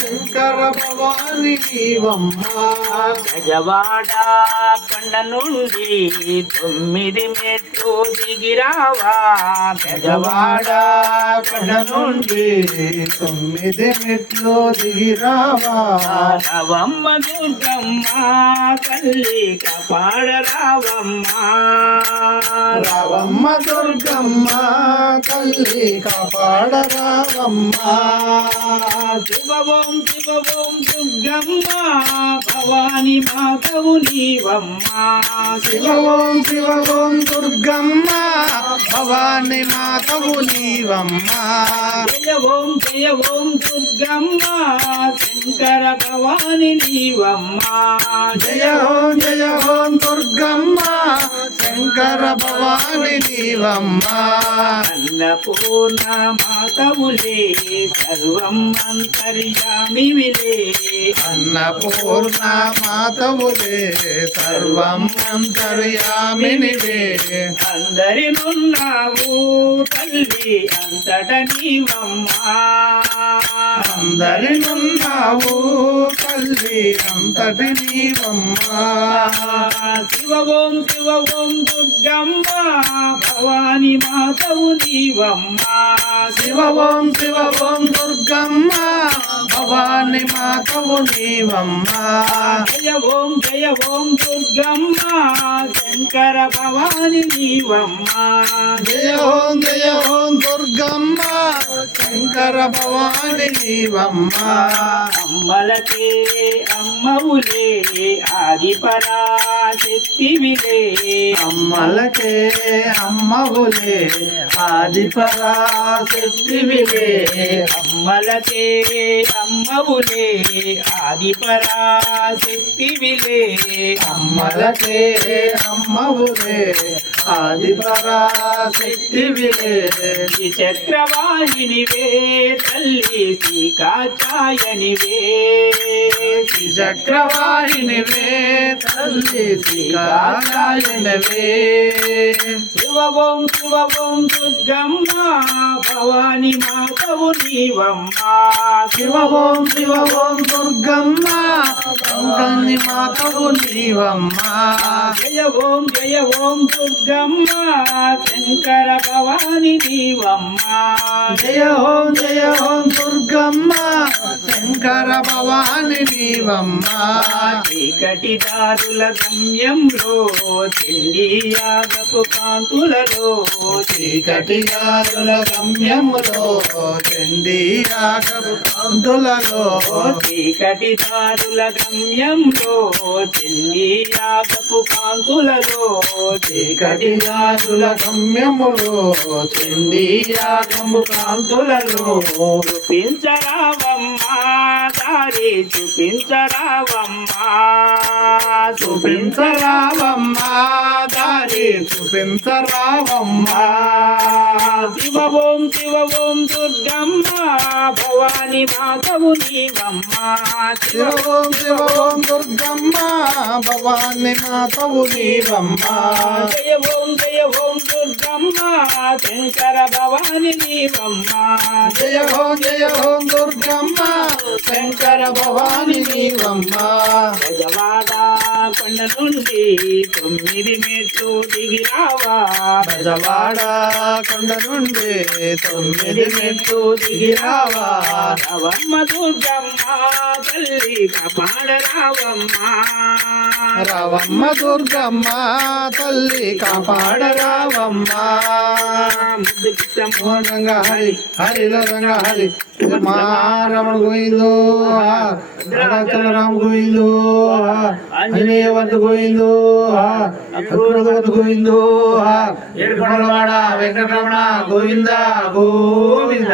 శంకర భవాని నీవమ్మ గజవాడ కొండ నుండి 9 మెట్లు దిగిరావా గజవాడ కొండ నుండి 9 మెట్లు దిగిరావా రావమ్మ దుర్గమ్మ తల్లి కాపాడ రావమ్మ రావమ్మ దుర్గమ్మ తల్లి కాపాడ రావమ్మ శివోం శివోం దుర్గమ్మ భవాని మాతవు నీవమ్మ శివోం శివోం దుర్గమ్మ భవాని మాతవు నీవమ్మ జయ ఓం దుర్గమ్మ శంకర భవాని నీవమ్మ జయ ఓం దుర్గమ్మ శంకర భవాని నీవమ్మ అన్నపూర్ణ మాతవులే సర్వం అంతర్యామివిలే అన్నపూర్ణ మాతవులే సర్వం అంతర్యామినివే అందరినున్నావు తల్లి అంతట నీవమ్మా అందరినున్నావు తల్లి అంతటి నీవమ్మా శివోం దుర్గమ్మ భవాని మాతవు నీవమ్మా శివోం దుర్గమ్మ భవాని మాతవు నీవమ్మా జయ ఓం దుర్గమ్మ శంకర భవాని నీవమ్మా జయ ఓం దుర్గమ్మ శంకర భవాని నీవమ్మా అమ్మలకే అమ్మవులే ఆదిపరాశక్తివిలే అమ్మలకే అమ్మవులే ఆదిపరాశక్తివిలే అమ్మలకే అమ్మవులే ఆదిపరాశక్తివిలే అమ్మలకే అమ్మవులే ఆదిపరాశక్తివిలే చక్రవాహినివే తల్లి శ్రీకాచాయనివే చక్రవాహినివే తల్లి శ్రీకాచాయనివే శివోం దుర్గమ్మ భవాని మాతవు నీవమ్మ శివోం దుర్గమ్మ శంకని మాతవు నీవమ్మ జయ ఓం దుర్గమ్మ శంకర భవాని నీవమ్మ జయ ఓం దుర్గమ్మ శంకర భవాని నీవమ్మ చీకటి దారుల గమ్యంలో చండీయాగపు కాంతులలో చీకటి గారుల గమ్యములో చండీయాగపు కాంతులలో చీకటి దారుల గమ్యంలో చండీయాగపు కాంతులలో చీకటి గారుల గమ్యములో చండీయాగపు కాంతులలో చూపించరావమ్మా దారి చూపించరావమ్మా చూపించరావమ్మా దారి చూపించరావమ్మా శివోం దుర్గమ్మ భవాని మాతవు నీవమ్మ శివోం దుర్గమ్మ భవాని మాతవు నీవమ్మ జయ ఓం దుర్గమ్మ శంకర భవాని నీవమ్మ జయ ఓం దుర్గమ్మ శంకర భవాని నీవమ్మ గజవాడ కొండ నుండి 9 మెట్లు దిగిరావా బెజవాడ కొండ నుండి 9 మెట్లు దిగిరావా రావమ్మ దుర్గమ్మ తల్లి కాపాడ రావమ్మ రావమ్మ దుర్గమ్మ తల్లి కాపాడ రావమ్మ రంగా హరి హరిలో రంగా హరి మా రమణ గోయిందో రామ గోయిందో ఆంజనేయ వద్ద గోయిందో వద్ద గోయిందో ఏడుకొండలవాడ వెంకటరమణ గోవింద గోవింద